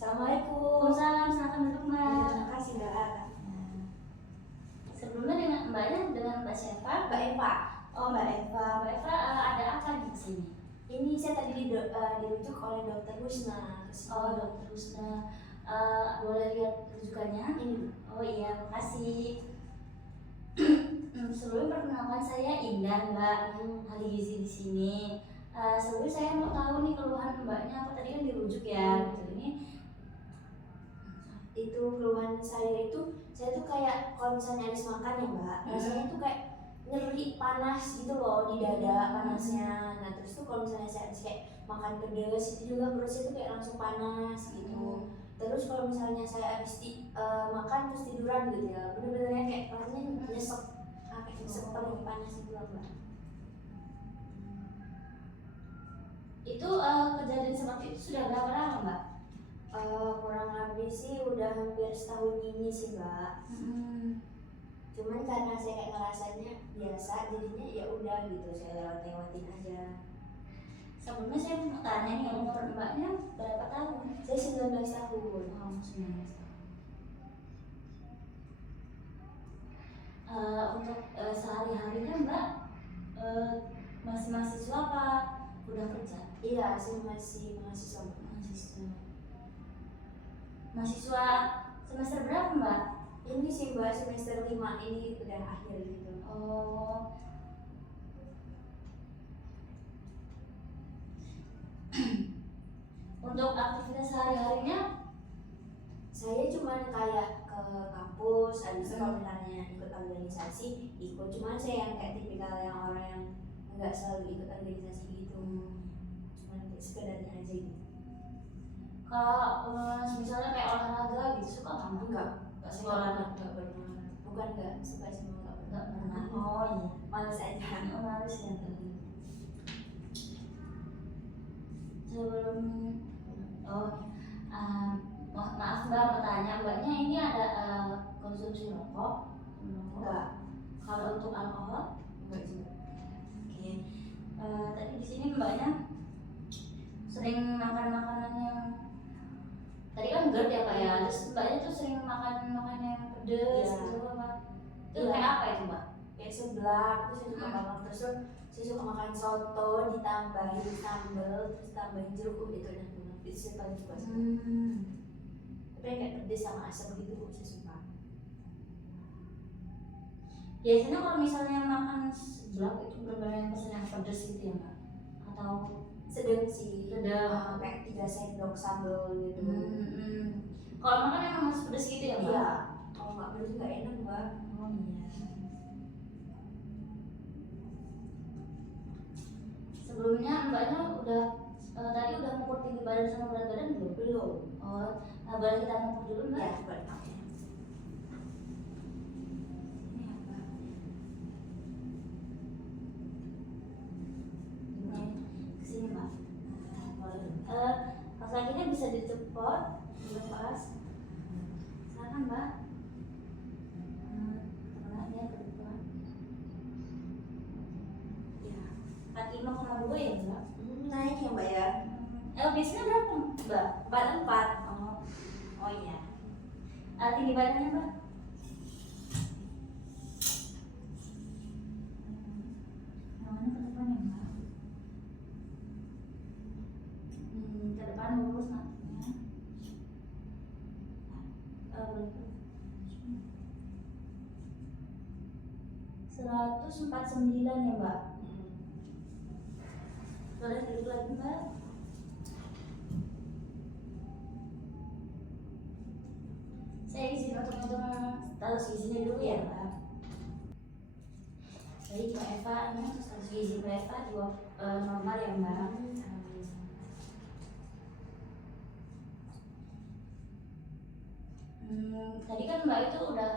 Assalamualaikum. Waalaikumsalam, silakan duduk Mbak. Terima kasih Mbak. Sebelumnya dengan Mbak siapa? Mbak Eva. Oh Mbak Eva, ada apa di sini? Ini saya tadi dirujuk oleh Dokter Husna. Oh Dokter Husna, boleh lihat rujukannya? Ini. Oh iya, makasih. Sebelum perkenalkan saya Indah Mbak, ahli gizi di sini. Sebelumnya saya mau tahu nih keluhan Mbaknya apa tadi kan dirujuk ya gitu ini. Itu keluhan saya tuh kayak kalau misalnya habis makan ya Mbak, rasanya tuh kayak nyeri panas gitu loh di dada panasnya. Nah terus tuh kalau misalnya saya habis kayak makan pedas itu juga perutnya tuh kayak langsung panas gitu. Terus kalau misalnya saya habis makan terus tiduran gitu ya, bener-bener kayak rasanya nyesek, kayak nyesek paling panas itu lah Mbak. Itu kejadian seperti itu sudah berapa lama Mbak? Kurang lebih sih udah hampir setahun ini sih Mbak. Cuman karena saya kayak ngerasanya biasa, jadinya ya udah gitu saya lewatin aja. Sebelumnya saya mau tanya nih, umur Mbaknya berapa tahun? Saya 19 tahun. Oh, 19 tahun. Untuk sehari-harinya Mbak masih mahasiswa apa udah kerja? Iya, saya masih mahasiswa. Mahasiswa semester berapa Mbak? Ini sih Mbak semester 5 ini udah akhir gitu. Oh. Untuk aktivitas sehari-harinya saya cuman kayak ke kampus, habis itu kalau misalnya ikut organisasi, ikut. Cuman saya yang kayak tipikal yang orang yang nggak selalu ikut organisasi gitu. Cuman sekedarnya aja gitu. kalau misalnya kayak olahraga gitu suka nggak? Nggak suka olahraga? Nggak pernah. Bukan nggak suka sih, nggak pernah. Oh iya, Males aja. oh, males ya. Sebelum maaf Mbak, mau tanya Mbaknya ini ada konsumsi rokok? Enggak. Kalau untuk alkohol? Enggak juga. Oke. Tadi di sini Mbaknya sering makan makanan yang tadi kan GERD ya Pak ya. Terus Mbaknya tuh sering makan yang pedes gitu apa? Itu kayak apa itu Mbak? Kayak seblak, terus saya suka banget. Terus saya suka makan soto ditambahin sambal, terus tambahin jeruk, itu enak banget. Itu saya paling suka sih. Tapi kayak pedes sama asam gitu saya suka. Biasanya kalau misalnya makan seblak itu benar-benar yang pesan yang pedes gitu ya Mbak? Atau Sedang sih, sedang? kayak 3 sendok sambal gitu. Kalau makan emang harus pedes gitu ya Mbak? Iya, kalau nggak pedes nggak enak Mbak. Oh iya. Sebelumnya Mbaknya udah tadi udah mengukur tinggi badan sama berat badan belum? Belum. Oh, nah boleh kita mengukur dulu Mbak? Ya, boleh. Ini apa? Ini kesini Mbak. Boleh. Pas kakinya bisa dicepot, dilepas. Silakan Mbak. Tangannya ke depan. Ya. 45,2 ya Mbak? Naik ya Mbak ya. Biasanya berapa Mbak? 44. Oh iya. Tinggi badannya Mbak? Tangannya ke depan ya Mbak? Ke depan lurus nantinya. Boleh. 149 ya Mbak? Boleh duduk lagi Mbak? Saya izin untuk ngitung status gizinya dulu ya Mbak. Baik Mbak Eva, ini status gizi Mbak Eva juga normal ya Mbak. Tadi kan Mbak itu udah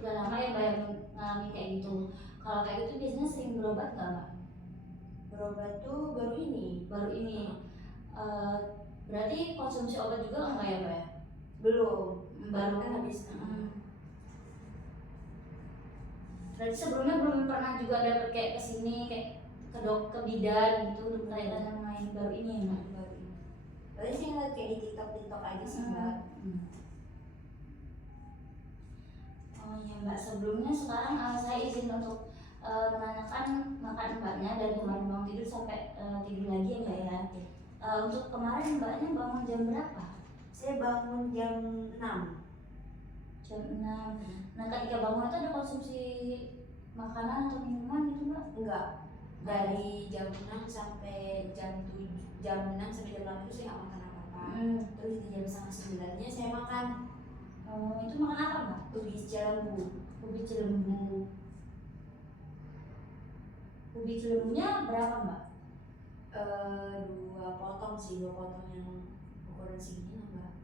lama ya Mbak yang mengalami kayak gitu. Kalau kayak gitu biasanya sering berobat nggak Mbak? Berobat tuh baru ini. Berarti konsumsi obat juga enggak ya Mbak ya? Belum. Baru kan habis. Berarti sebelumnya belum pernah juga dapet kayak kesini kayak ke bidan gitu untuk berkaitan dengan baru ini ya Mbak? Tadi sih ngeliat kayak di TikTok aja sih mbak. Oh iya mbak, sebelumnya sekarang saya izin untuk menanyakan makan mbaknya dari kemarin bangun tidur sampai tidur lagi ya mbak ya. Untuk kemarin mbaknya bangun jam berapa? Saya bangun jam 6. Jam 6. Nah ketika bangun itu ada konsumsi makanan atau minuman gitu mbak? Enggak, dari jam 6 sampai jam 7, jam 6 sampai jam 8 itu saya nggak makan apa-apa. Terus di jam setengah 9-nya saya makan. Oh, itu makan apa mbak? Ubi cilembu. Ubi cilembu. Ubi cilembunya berapa mbak? 2 potong sih, 2 potong yang ukuran segini lah mbak.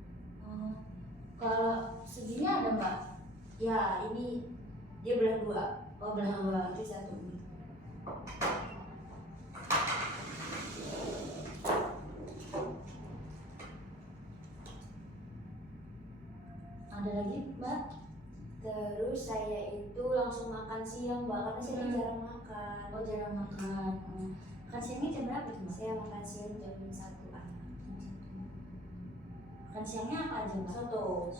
Oh, kalau segini ada mbak? Ya ini dia belah 2. Oh belah 2. Itu 1 ubi. Ada lagi mbak? Terus saya itu langsung makan siang mbak, karena saya jarang makan. Oh jarang makan. Makan siangnya jam berapa tuh mbak? Saya makan siang jam 1-an. Makan siangnya apa aja mbak? Soto.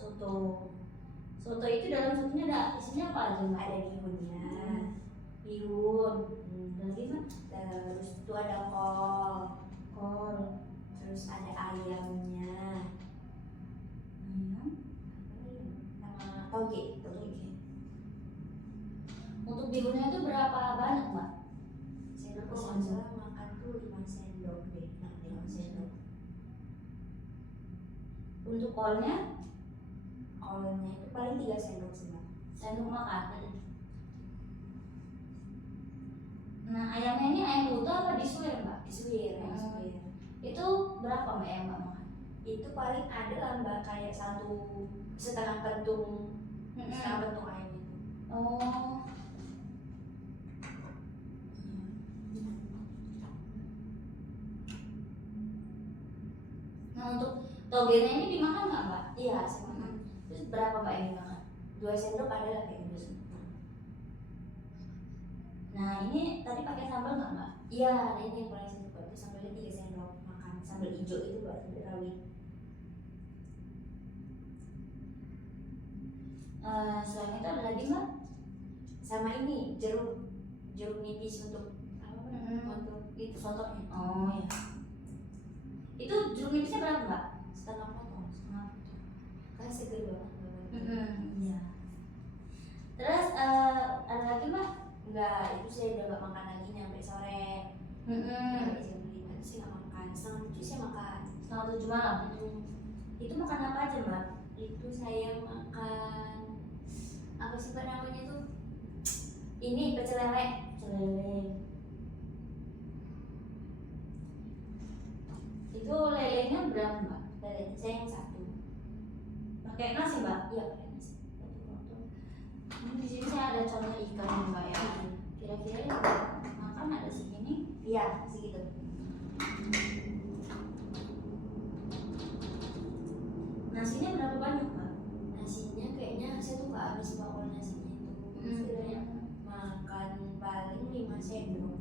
Soto itu dalam sotonya ada isinya apa aja mbak? Ada bihunnya. Bihun. Lagi mbak? Terus itu ada kol. Terus ada ayamnya. Sama toge. Untuk bihunnya itu berapa banyak mbak? Saya kalau nggak salah makan tuh 5 sendok deh. 5 sendok. Untuk kolnya Itu paling 3 sendok sih mbak. sendok makan. Nah ayamnya ini ayam utuh apa disuir mbak? Disuir. Itu berapa mbak yang mbak makan? Itu paling ada lah mbak, kayak 1,5 kentung. Setengah kentung ayam itu. Oh. Nah untuk togenya ini dimakan nggak mbak? Iya, saya makan. Terus berapa mbak yang dimakan? 2 sendok ada lah kayak gitu. Nah ini tadi pakai sambal nggak mbak? Iya, nah ini yang paling saya suka itu sambalnya 3 sendok makan. Sambal hijau itu mbak, sambal rawit. Selain itu ada lagi mbak? Sama ini jeruk nipis untuk untuk itu sotonya. Oh ya. Itu jeruk nipisnya berapa mbak? Setengah potong. Kan seger banget mbak. Iya. Terus ada lagi mbak? Enggak, itu saya udah gak makan lagi sampai sore. Sampai jam 5 itu saya gak makan. Setengah 7 saya makan. Setengah 7 malam. Itu makan apa aja mbak? Itu saya makan apa sih mbak namanya tuh? Ini pecel lele. Itu lelenya berapa mbak? Lelenya saya yang 1. Pakai nasi mbak? Iya, pakai nasi. Di sini saya ada contoh ikan nih, mbak ya. Kira-kira yang makan ada segini? Iya, segitu. Nasinya berapa banyak mbak? Nasinya kayaknya saya tuh gak habis mbak kalau nasinya itu. Saya makan paling 5 sendok.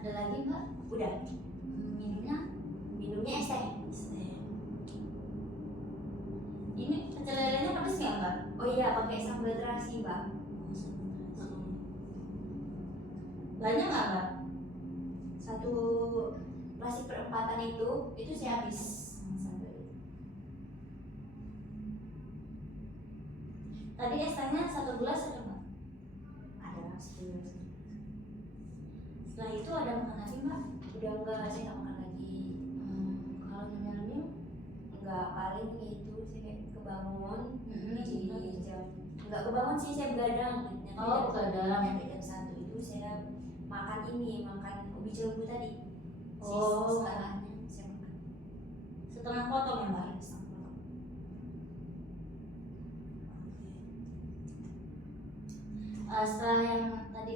Ada lagi mbak? Udah. Minumnya es teh. Ini pecel lelenya pedes nggak mbak? Oh iya, pakai sambal terasi mbak. Banyak nggak mbak? 1 plastik perempatan itu saya habis sambal itu. Tadi es tehnya 1 gelas ada mbak? Ada 10. Setelah itu ada makan lagi mbak? Udah enggak, saya nggak makan lagi. Kalau nyemil? Enggak, paling itu saya kayak kebangun di jam, enggak kebangun sih, saya begadang. Oh begadang. Nyampe jam 1 itu saya makan ubi cilembu tadi. Oh. Setengahnya saya makan. Setengah potong ya mbak? Setengah potong. Setelah yang tadi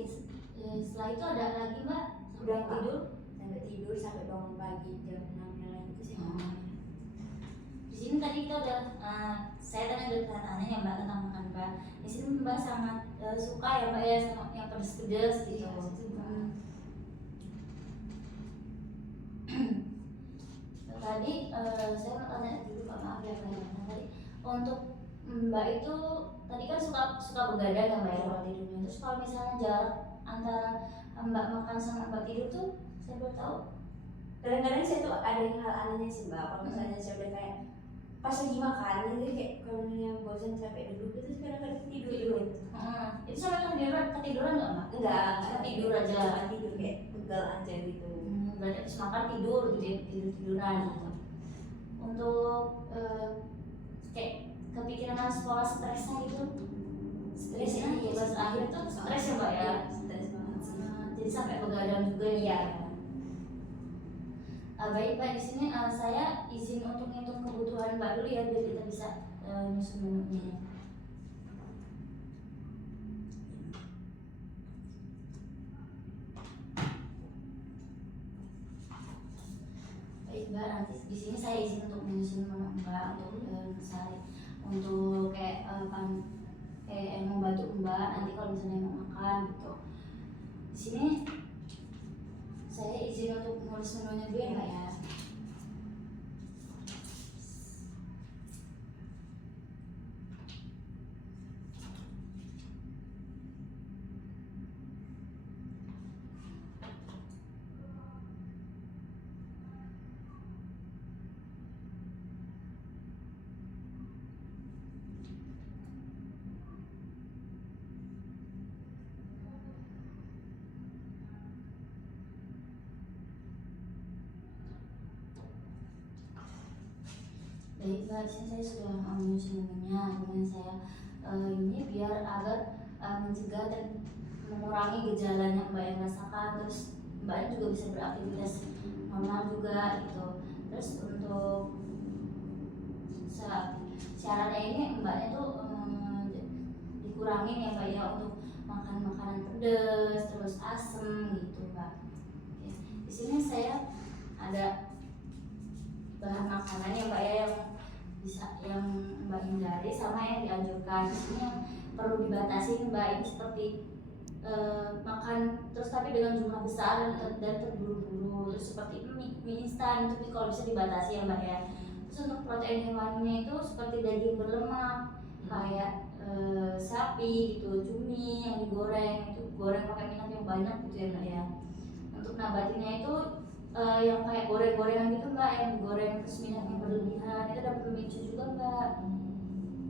setelah itu ada lagi mbak? Udah Sampai tidur? Sampai tidur sampai bangun pagi jam 6 lagi itu saya makan. Di sini tadi kita udah saya tanya dari pertanyaannya ya mbak tentang makan mbak. Di sini mbak sangat suka ya mbak ya sama yang pedes-pedes gitu. Iya, saya suka. tadi saya mau tanya dulu Pak, maaf ya Pak. Nah, tadi untuk Mbak itu tadi kan suka begadang ya Mbak ya kalau tidurnya. Terus kalau misalnya jarak antara Mbak makan sama Mbak tidur tuh saya boleh tahu? Kadang-kadang saya tuh ada yang hal anehnya sih Mbak, kalau misalnya saya udah kayak pas lagi makan jadi kayak kalau misalnya bosan capek duduk gitu kadang-kadang tidur gitu. Itu sampai ketiduran nggak Mbak? Enggak, Tidur aja. cuma tidur kayak pegal aja gitu. Berarti habis makan tidur gitu ya, tiduran gitu. Untuk kayak kepikiran sekolah stresnya gitu, stresnya Iya, tugas akhir tuh stres ya Mbak ya. Stres banget sih. Jadi sampai begadang juga ya. Baik Pak, di sini saya izin untuk ngitung kebutuhan Mbak dulu ya biar kita bisa nyusun menunya. Baik Mbak, nanti di sini saya izin untuk menyusun menu Mbak untuk sehari untuk kayak kayak membantu Mbak nanti kalau misalnya mau makan gitu. Di sini saya izin untuk menulis menunya dulu ya Mbak ya. Baik Mbak, di sini saya sudah menyusun menunya. Kemudian saya ini biar agar mencegah dan mengurangi gejala yang Mbak yang rasakan, terus Mbak juga bisa beraktivitas normal juga gitu. Terus untuk syaratnya ini Mbaknya tuh dikurangin ya Mbak ya untuk makan makanan pedas terus asem gitu Mbak. Oke. Di sini saya ada bahan makanan ya Mbak ya yang bisa yang Mbak hindari sama yang dianjurkan. Di sini yang perlu dibatasi Mbak ini seperti makan terus tapi dengan jumlah besar dan terburu-buru, terus seperti mie instan itu kalau bisa dibatasi ya Mbak ya. Terus untuk protein hewaninya itu seperti daging berlemak kayak sapi gitu, cumi yang digoreng itu goreng pakai minyak yang banyak gitu ya Mbak ya. Untuk nabatinya itu yang kayak goreng-gorengan gitu Mbak, yang digoreng terus minyaknya berlebihan itu dapat memicu juga Mbak.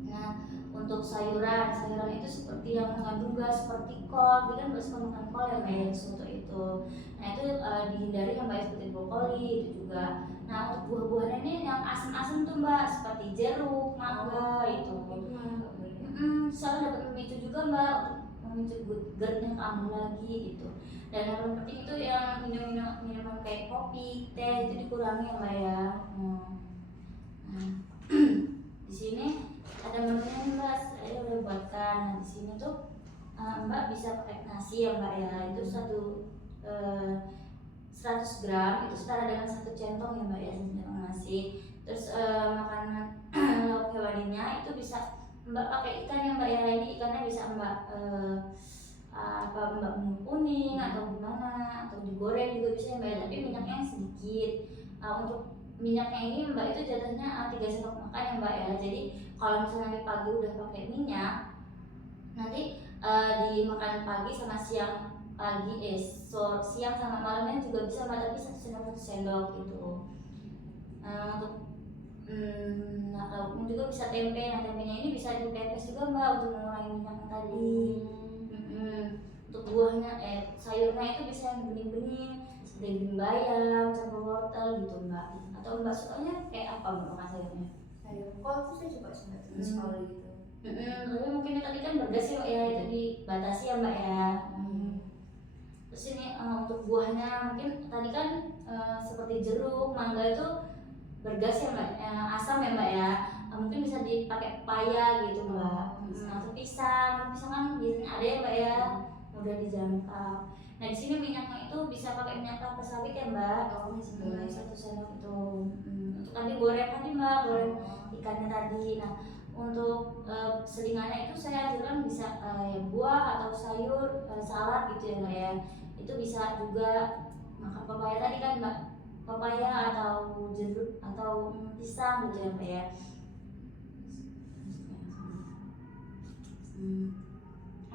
Nah untuk sayuran itu seperti yang mengandung gas seperti kol, jadi kan Mbak suka makan kol ya Mbak ya, soto itu. Nah itu dihindari ya Mbak, seperti brokoli itu juga. Nah untuk buah-buahan ini yang asam-asam tuh Mbak, seperti jeruk, mangga itu. Soalnya dapat memicu juga Mbak, untuk memicu GERD-nya kambuh lagi gitu. Dan yang paling penting itu yang minuman kayak kopi, teh itu dikurangi ya Mbak ya. Nah, di sini ada menunya nih Mbak, saya udah buatkan. Nah di sini tuh Mbak bisa pakai nasi ya Mbak ya, itu 100 gram itu setara dengan 1 centong ya Mbak ya, 1 centong nasi. Terus makanan lauk hewaninya itu bisa Mbak pakai ikan ya Mbak ya, ini ikannya bisa Mbak Mbak kuning atau gimana, atau digoreng juga bisa ya Mbak ya, tapi minyaknya yang sedikit. Untuk minyaknya ini Mbak itu jatuhnya 3 sendok makan ya Mbak ya. Jadi kalau misalnya di pagi udah pakai minyak, nanti dimakan pagi sama siang siang sama malamnya juga bisa Mbak, tapi 1 sendok gitu. Untuk lauknya juga bisa tempe. Nah tempenya ini bisa dipepes juga Mbak untuk mengurangi minyaknya tadi. Untuk buahnya sayurnya itu bisa yang bening-bening seperti bayam, campur wortel gitu Mbak. Atau Mbak sukanya kayak apa Mbak makan sayurnya? Sayur kol tuh saya coba sekolah gitu. Tapi mungkin tadi kan bergas ya Mbak ya, itu dibatasi ya Mbak ya. Terus ini untuk buahnya mungkin tadi kan seperti jeruk, mangga itu bergas ya Mbak, asam ya Mbak ya. Mungkin bisa dipakai pepaya gitu Mbak. Atau pisang kan biasanya ada ya Mbak ya, mudah dijangkau. Nah di sini minyaknya itu bisa pakai minyak kelapa sawit ya Mbak. Boleh 1 sendok itu. Untuk tadi goreng Mbak, goreng ikannya tadi. Nah untuk selingannya itu saya anjurkan bisa buah atau sayur, salad gitu ya Mbak ya. Itu bisa juga makan pepaya tadi kan Mbak, papaya atau jeruk atau pisang gitu ya mbak ya.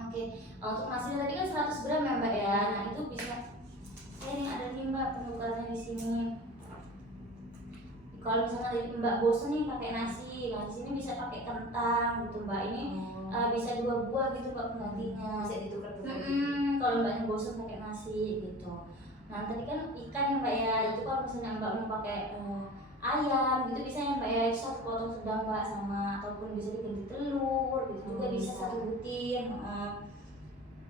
Oke, untuk nasi tadi kan 100 gram ya mbak ya. Nah itu bisa, ini ada nih mbak penukarnya di sini. Kalau misalnya tadi mbak bosen nih pakai nasi, nah di sini bisa pakai kentang gitu mbak. Ini bisa 2 buah gitu mbak penggantinya. Bisa ditukar-tukar. Kalau mbaknya bosen pakai nasi gitu. Nah tadi kan ikan ya mbak ya, itu kalau misalnya mbak mau pakai ayam gitu bisa ya mbak ya, satu potong sedang mbak, sama ataupun bisa diganti telur gitu juga bisa, bisa. 1 butir.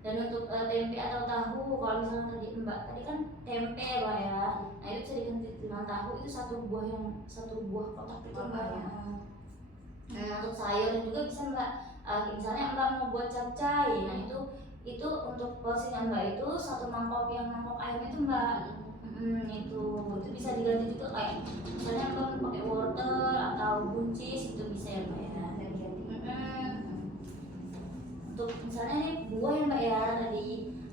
Dan untuk tempe atau tahu, kalau misalnya tadi mbak tadi kan tempe ya mbak ya, nah itu bisa diganti dengan tahu, itu 1 buah kotak gitu mbak ya. Nah untuk sayur juga bisa mbak, misalnya mbak mau buat capcay, nah itu untuk porsinya mbak itu 1 mangkok yang mangkok ayam itu mbak. Itu bisa diganti juga, kayak misalnya mbak mau pakai wortel atau buncis itu bisa ya mbak ya. Untuk misalnya nih buah ya mbak ya,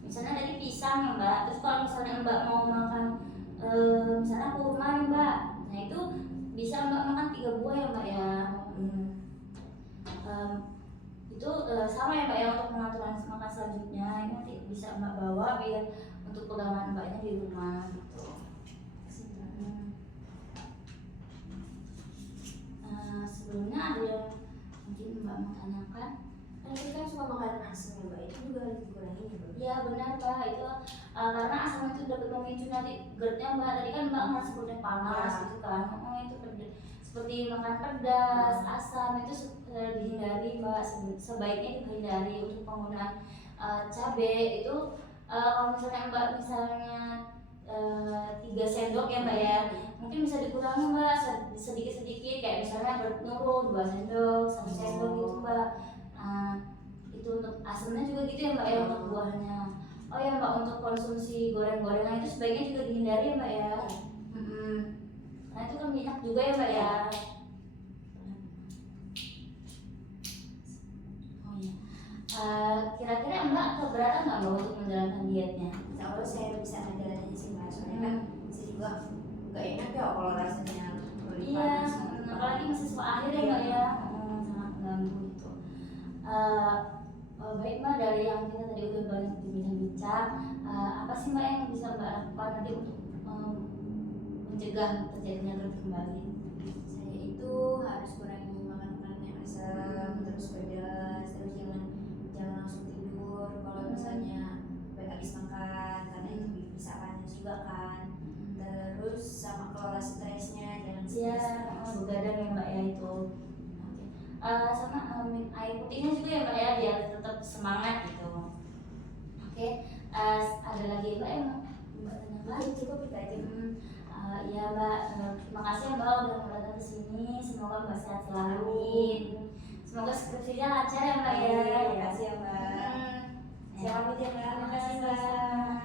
misalnya tadi pisang ya mbak, terus kalau misalnya mbak mau makan misalnya kurma nih mbak, nah itu bisa mbak makan 3 buah ya mbak ya. Itu sama ya mbak ya, untuk pengaturan makan selanjutnya ini nanti bisa mbak bawa biar untuk pegangan mbaknya di rumah gitu. Sebelumnya ada yang mungkin mbak mau tanyakan? Kita kan suka makan asam ya mbak, itu juga harus dikurangi ya mbak. Iya benar mbak, itu karena asam itu dapat memicu nanti GERD-nya mbak. Tadi kan mbak ngerasa perutnya panas gitu kan, itu seperti makan pedas, asam itu dihindari mbak. Sebaiknya dihindari untuk penggunaan cabai itu. Kalau misalnya mbak 3 sendok ya mbak ya, mungkin bisa dikurangi mbak sedikit-sedikit, kayak misalnya menurun 2 sendok, 1 sendok gitu mbak. Itu untuk asamnya juga gitu ya mbak ya, untuk buahnya. Oh ya mbak, untuk konsumsi goreng-gorengan itu sebaiknya juga dihindari ya mbak ya. Nah itu kan minyak juga ya mbak ya. Oh iya. Kira-kira mbak keberatan nggak mbak untuk menjalankan dietnya? Kalau saya bisa menjalannya sih mbak, soalnya kan saya juga nggak enak ya kalau rasanya Iya, apalagi mahasiswa akhir ya mbak ya, sangat mengganggu gitu. Baik mbak, dari yang kita tadi udah banyak bincang-bincang, apa sih mbak yang bisa mbak lakukan nanti untuk mencegah terjadinya GERD kembali? Saya itu harus kurangi makan makanan yang asam, terus pedas, terus jangan langsung tidur kalau misalnya baik habis makan, karena itu bisa panas juga kan. Terus sama kelola stresnya, jangan stres. Begadang ya mbak ya itu. Sama minum air putihnya juga ya mbak ya, biar tetap semangat gitu. Ada lagi mbak yang mbak tanyakan? Cukup itu aja. Iya mbak, terima kasih ya mbak udah datang ke sini. Semoga mbak sehat selalu. Semoga skripsinya lancar ya mbak ya. Terima kasih ya mbak. Selamat ya mbak. Terima kasih mbak.